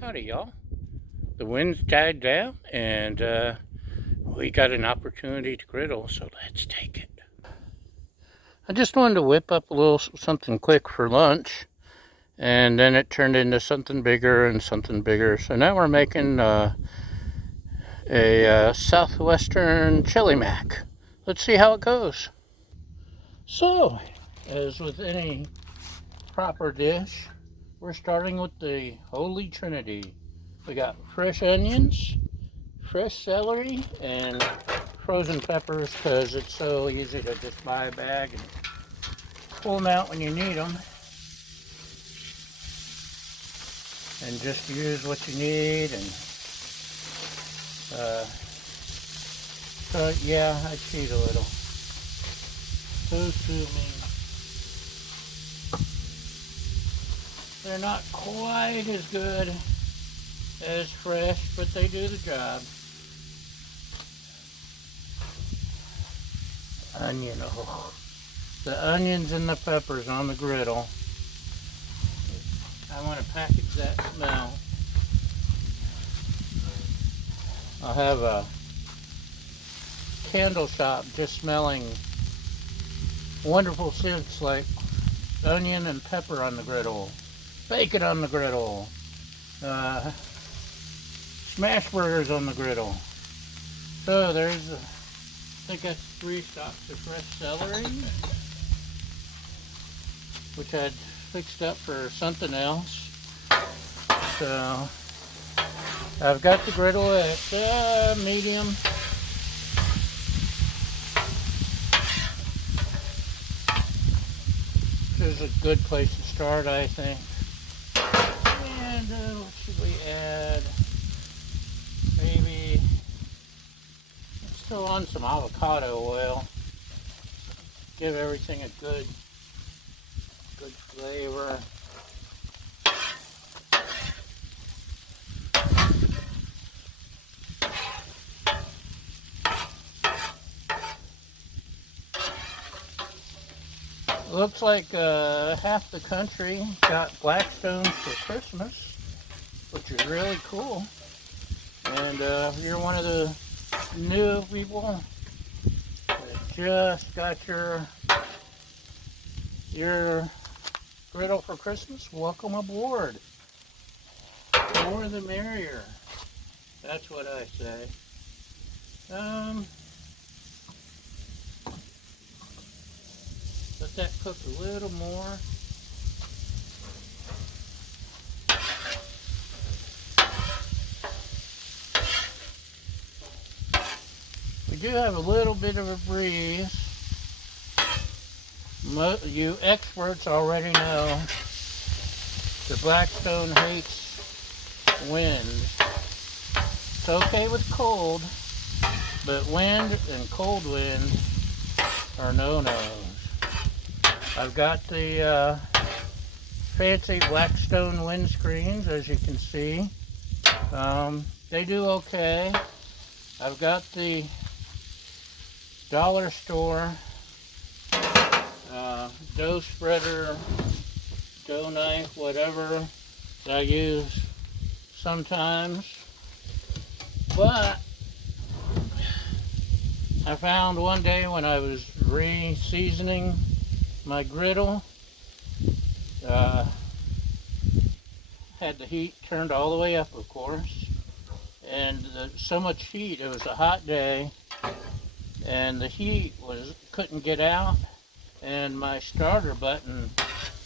Howdy, y'all. The wind's died down, and we got an opportunity to griddle, so let's take it. I just wanted to whip up a little something quick for lunch, and then it turned into something bigger and something bigger. So now we're making a Southwestern chili mac. Let's see how it goes. So, as with any proper dish, we're starting with the holy trinity. We got fresh onions, fresh celery, and frozen peppers, because it's so easy to just buy a bag and pull them out when you need them and just use what you need. And so yeah, I cheat a little. So sue me. They're not quite as good as fresh, but they do the job. Onion, oh, the onions and the peppers on the griddle. I want to package that smell. I'll have a candle shop just smelling wonderful scents like onion and pepper on the griddle, bacon on the griddle, smash burgers on the griddle. So there's, I think that's 3 stalks of fresh celery, which I'd fixed up for something else. So I've got the griddle at medium. This is a good place to start, I think. And what should we add? Maybe still on some avocado oil. Give everything a good flavor. Looks like half the country got Blackstones for Christmas, which is really cool. And if you're one of the new people that just got your griddle for Christmas, welcome aboard. The more the merrier. That's what I say. Let that cook a little more. We do have a little bit of a breeze. You experts already know the Blackstone hates wind. It's okay with cold, but wind and cold wind are no-nos. I've got the fancy Blackstone windscreens, as you can see. They do okay. I've got the dollar store dough spreader, dough knife, whatever that I use sometimes. But I found one day when I was re-seasoning my griddle, had the heat turned all the way up, of course, and so much heat, it was a hot day, and the heat couldn't get out, and my starter button,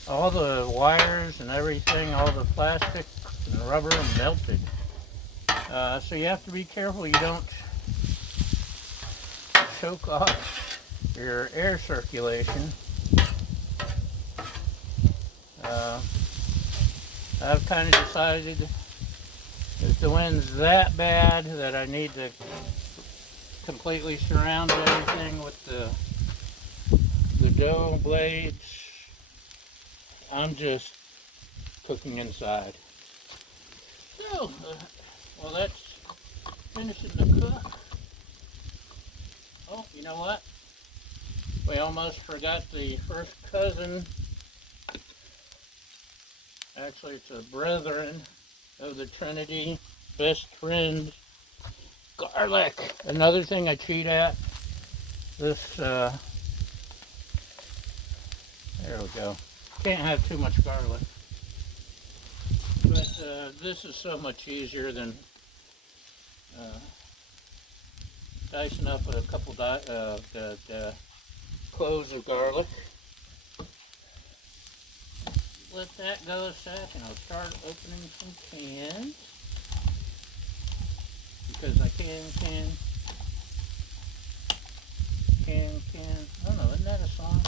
all the wires and everything, all the plastic and rubber melted. So you have to be careful you don't choke off your air circulation. I've kind of decided if the wind's that bad that I need to completely surround everything with the dough blades, I'm just cooking inside. So, well, that's finishing the cook. Oh, you know what? We almost forgot the first cousin. Actually, it's a brethren of the Trinity best friend garlic. Another thing I cheat at. This, there we go. Can't have too much garlic. But this is so much easier than dicing up a couple cloves of garlic. Let that go a sec, and I'll start opening some cans. Because I can. I don't know, isn't that a song?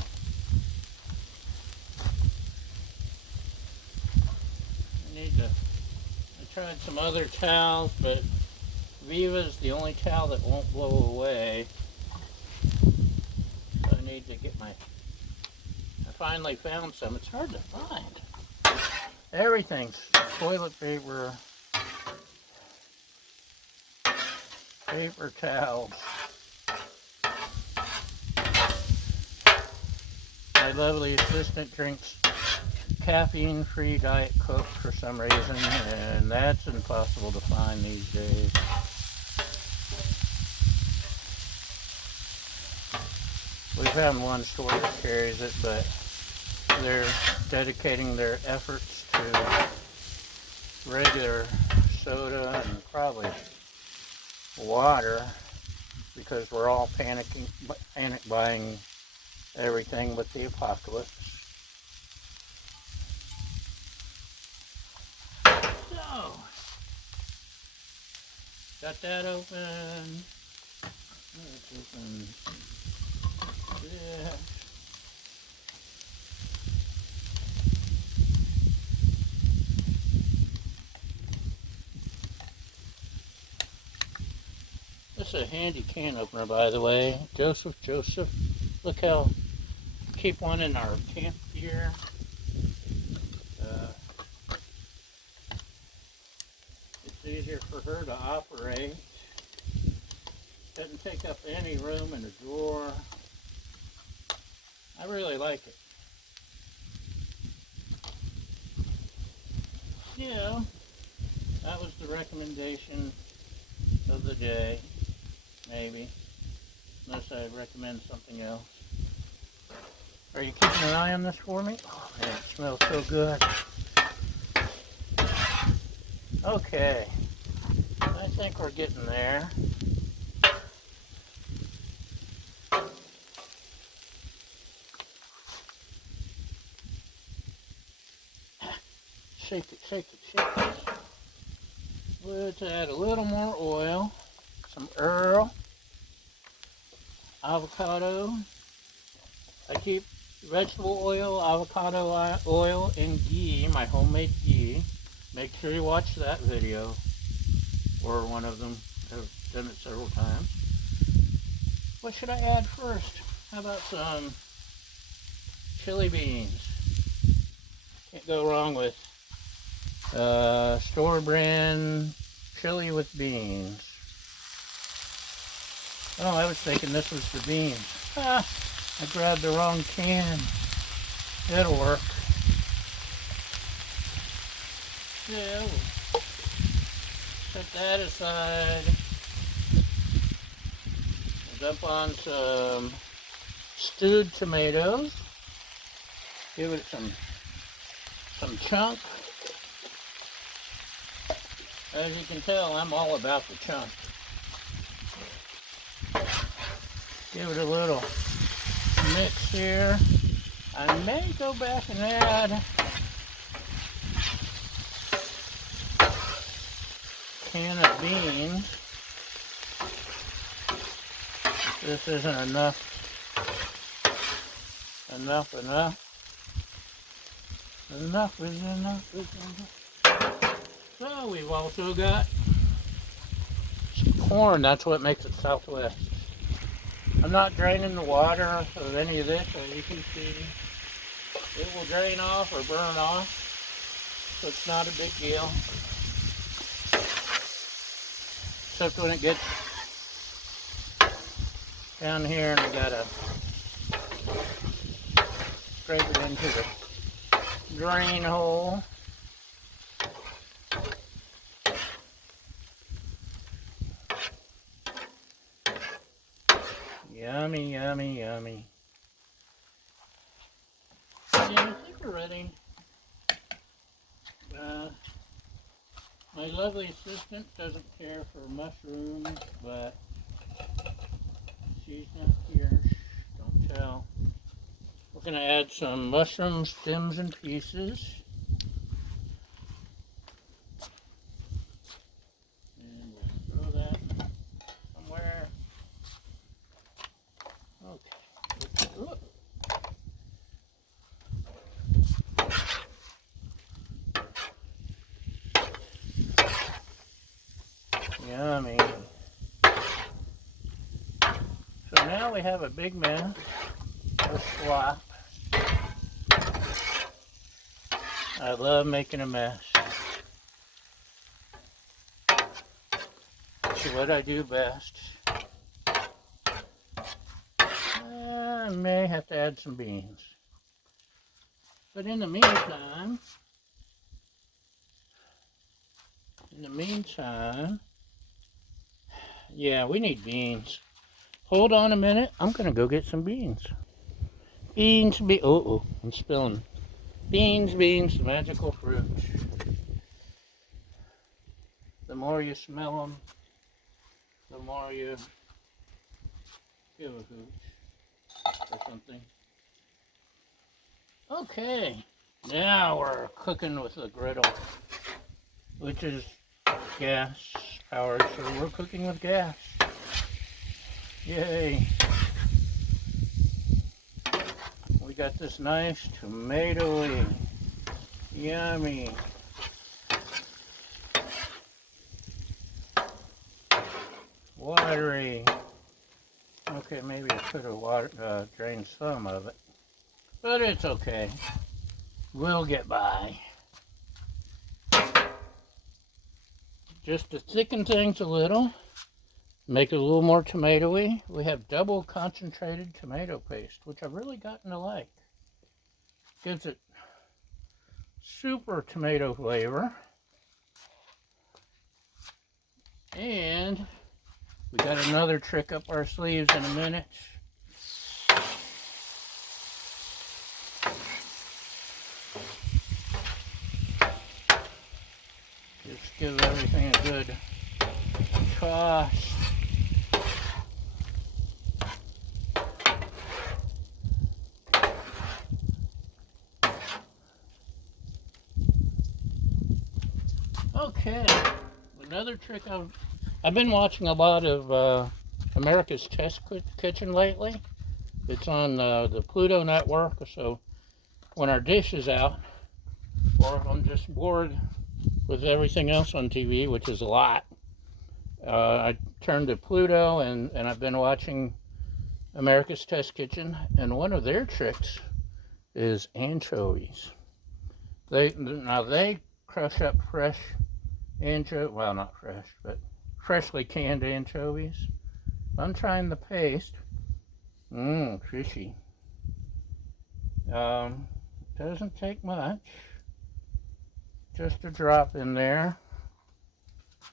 I tried some other towels, but Viva's the only towel that won't blow away. So I need to get I finally found some. It's hard to find. Everything's toilet paper, paper towels. My lovely assistant drinks caffeine-free Diet Coke for some reason, and that's impossible to find these days. We found one store that carries it, but they're dedicating their efforts to regular soda and probably water because we're all panic buying everything but the apocalypse. So, got that open. Let's open this. This is a handy can opener, by the way. Joseph. Look how, keep one in our camp gear. It's easier for her to operate. Doesn't take up any room in the drawer. I really like it. Yeah, that was the recommendation of the day, maybe. Unless I recommend something else. Are you keeping an eye on this for me? Oh man, it smells so good. Okay, I think we're getting there. Shake it. Let's add a little more oil, some Earl, avocado. I keep vegetable oil, avocado oil, and ghee, my homemade ghee. Make sure you watch that video, or one of them. I've done it several times. What should I add first? How about some chili beans? Can't go wrong with store brand chili with beans. Oh, I was thinking this was the beans. I grabbed the wrong can. It'll work. Yeah, we'll set that aside. We'll dump on some stewed tomatoes. Give it some chunk. As you can tell, I'm all about the chunk. Give it a little mix here. I may go back and add a can of beans. This isn't enough. Enough is enough. So we've also got some corn. That's what makes it Southwest. I'm not draining the water of any of this, as you can see. It will drain off or burn off, so it's not a big deal. Except when it gets down here and I gotta scrape it into the drain hole. Yummy, yummy, yummy. Yeah, I think we're ready. My lovely assistant doesn't care for mushrooms, but she's not here. Shh, don't tell. We're going to add some mushroom stems and pieces. And we'll throw that somewhere. Okay. Ooh. Yummy. So now we have a big mess of slop. I love making a mess. It's what I do best. I may have to add some beans. But in the meantime, yeah, we need beans. Hold on a minute. I'm going to go get some beans. Oh, I'm spilling. Beans, the magical fruit. The more you smell them, the more you give a hoot or something. Okay, now we're cooking with the griddle, which is gas powered, so we're cooking with gas. Yay! We got this nice tomatoey, yummy, watery. Okay, maybe I could have drained some of it, but it's okay. We'll get by. Just to thicken things a little, make it a little more tomatoey, we have double concentrated tomato paste, which I've really gotten to like. Gives it super tomato flavor. And we got another trick up our sleeves in a minute. Just give everything a good toss. Okay, another trick I've been watching a lot of America's Test Kitchen lately. It's on the Pluto network, so when our dish is out, or if I'm just bored with everything else on TV, which is a lot, I turn to Pluto and I've been watching America's Test Kitchen, and one of their tricks is anchovies. They crush up fresh anchovies, well, not fresh, but freshly canned anchovies. I'm trying the paste. Fishy. Doesn't take much. Just a drop in there.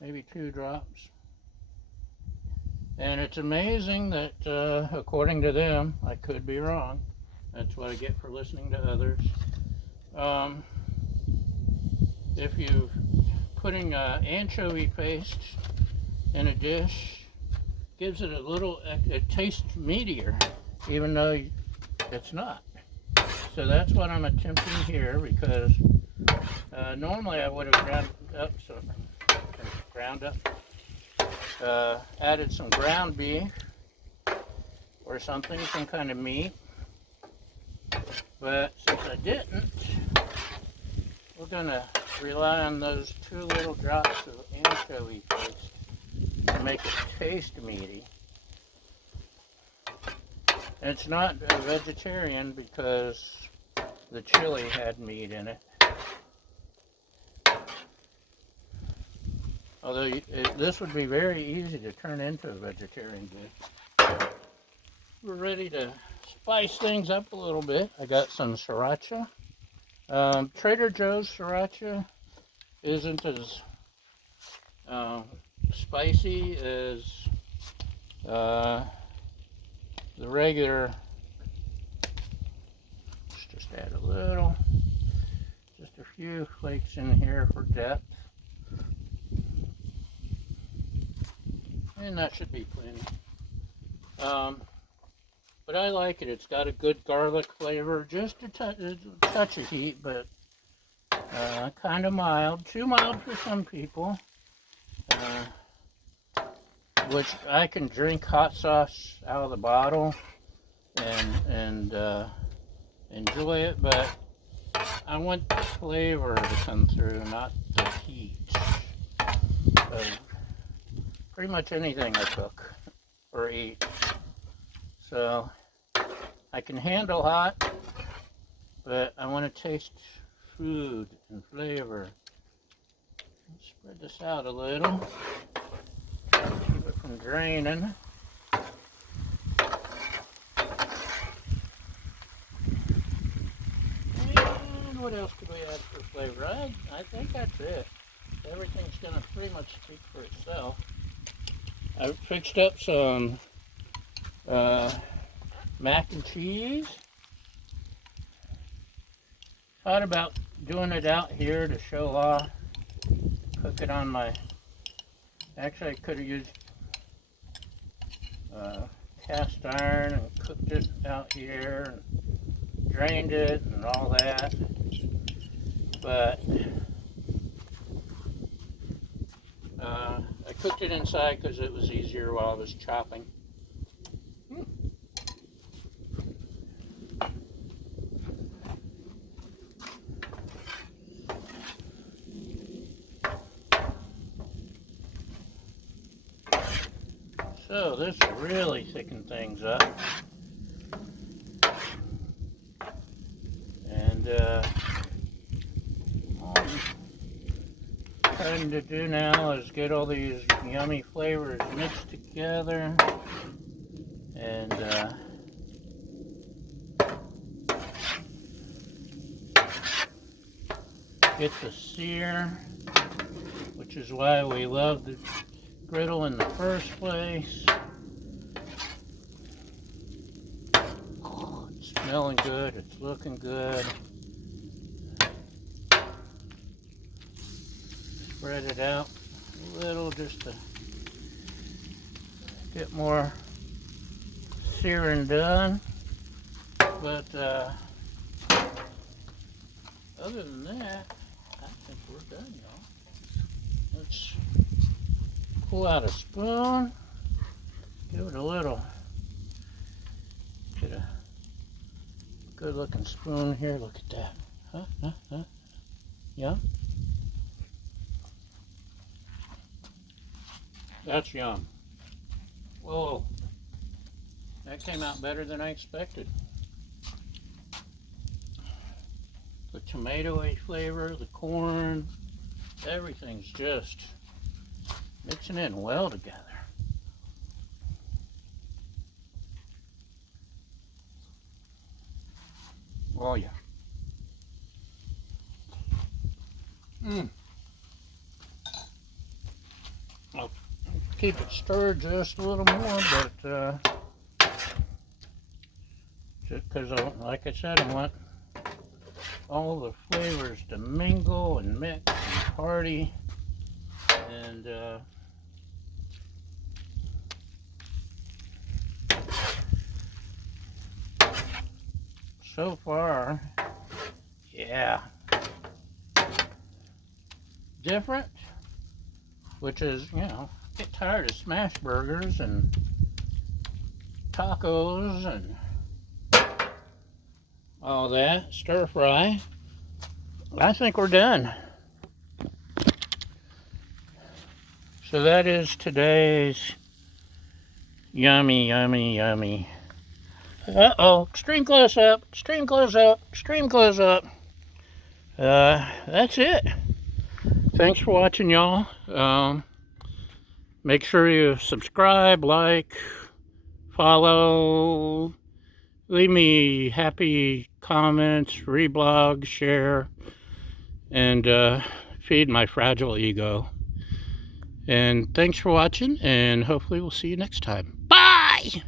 Maybe 2 drops. And it's amazing that, according to them, I could be wrong. That's what I get for listening to others. If you're putting anchovy paste in a dish, gives it it tastes meatier, even though it's not. So that's what I'm attempting here, because normally I would have added some ground beef or something, some kind of meat. But since I didn't, we're gonna rely on those 2 little drops of anchovy paste to make it taste meaty. And it's not a vegetarian because the chili had meat in it. Although this would be very easy to turn into a vegetarian dish. We're ready to spice things up a little bit. I got some sriracha. Trader Joe's sriracha isn't as spicy as the regular. Let's just add a little, just a few flakes in here for depth. And that should be plenty. But I like it. It's got a good garlic flavor, just a touch of heat, but kind of mild. Too mild for some people. Which I can drink hot sauce out of the bottle and enjoy it, but I want the flavor to come through, not the heat. Pretty much anything I cook or eat. So I can handle hot, but I want to taste food and flavor. Let's spread this out a little. Keep it from draining. And what else could we add for flavor? I think that's it. Everything's going to pretty much speak for itself. I fixed up some mac and cheese. Thought about doing it out here to show off. Cook it on my... Actually, I could have used cast iron and cooked it out here and drained it and all that. But I cooked it inside because it was easier while I was chopping. So this will really thicken things up. And all I'm trying to do now is get all these yummy flavors mixed together and get the sear, which is why we love the griddle in the first place. Oh, it's smelling good, it's looking good. Spread it out a little just to get more searing done. But other than that, I think we're done, y'all. Let's pull out a spoon, give it a little, get a good looking spoon here. Look at that. Yeah? That's yum. Whoa, that came out better than I expected. The tomatoey flavor, the corn, everything's just mixing in well together. Oh yeah. I'll keep it stirred just a little more, but just because, like I said, I want all the flavors to mingle and mix and party. And so far, yeah, different, which is, you know, get tired of smash burgers and tacos and all that, stir fry. I think we're done. So that is today's yummy, yummy, yummy. Uh-oh, extreme close up, extreme close up, extreme close up. That's it. Thanks for watching, y'all. Make sure you subscribe, like, follow, leave me happy comments, reblog, share, and feed my fragile ego. And thanks for watching, and hopefully we'll see you next time. Bye!